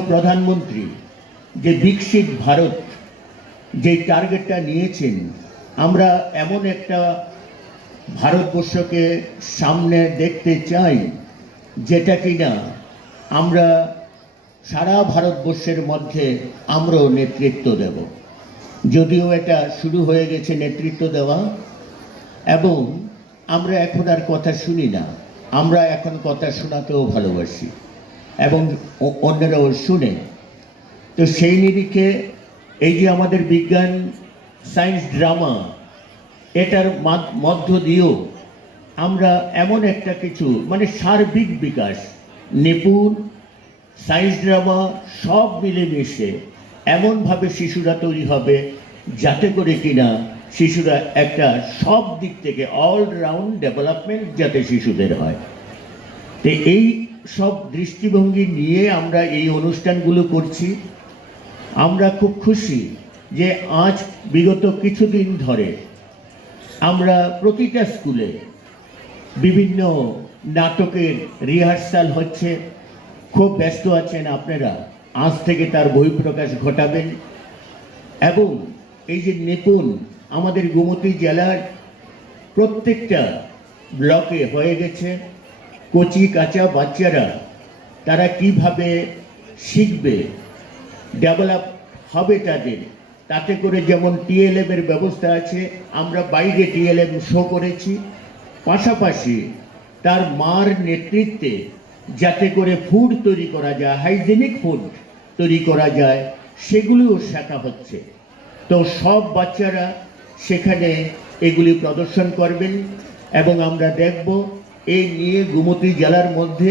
প্রধানমন্ত্রী, যে বিকশিত ভারত যে টার্গেটটা নিয়েছেন, আমরা এমন একটা ভারতবর্ষকে সামনে দেখতে চাই, যেটা কিনা আমরা সারা ভারতবর্ষের মধ্যে আমরাও নেতৃত্ব দেব। যদিও এটা শুরু হয়ে গেছে নেতৃত্ব দেওয়া, এবং আমরা এখন আর কথা শুনি না। আমরা এখন কথা শোনাতেও ভালোবাসি। এবং অন্যরাও শুনে। তো সেই নিরিখে এই যে আমাদের বিজ্ঞান, সায়েন্স, ড্রামা, এটার মাধ- মধ্য দিয়েও আমরা এমন একটা কিছু মানে সার্বিক বিকাশ, নিপুণ, সায়েন্স, ড্রামা সব মিলেমিশে এমনভাবে শিশুরা তৈরি হবে যাতে করে কিনা শিশুরা একটা সব দিক থেকে অলরাউন্ড ডেভেলপমেন্ট যাতে শিশুদের হয়। তো এই সব দৃষ্টিভঙ্গি নিয়ে আমরা এই অনুষ্ঠানগুলো করছি। আমরা খুব খুশি যে আজ বিগত কিছুদিন ধরে আমরা প্রতিটা স্কুলে বিভিন্ন নাটকের রিহার্সাল হচ্ছে। খুব ব্যস্ত আছেন আপনারা। আজ থেকে তার বহিঃপ্রকাশ ঘটাবেন। এবং এই যে নিপুণ আমাদের গোমতী জেলার প্রত্যেকটা ব্লকে হয়ে গেছে। কচি, কাঁচা বাচ্চারা তারা কীভাবে শিখবে ডেভেলপ হবে তাদের? তাতে করে যেমন টিএলএম এর ব্যবস্থা আছে, আমরা বাইরে টিএলএম শো করেছি। পাশাপাশি তার মার নেতৃত্বে যাতে করে ফুড তৈরি করা যায় হাইজেনিক ফুড তৈরি করা যায়, সেগুলিও শেখা হচ্ছে। তো সব বাচ্চারা সেখানে এগুলি প্রদর্শন করবেন এবং আমরা দেখব এই নিয়ে গোমতী জেলার মধ্যে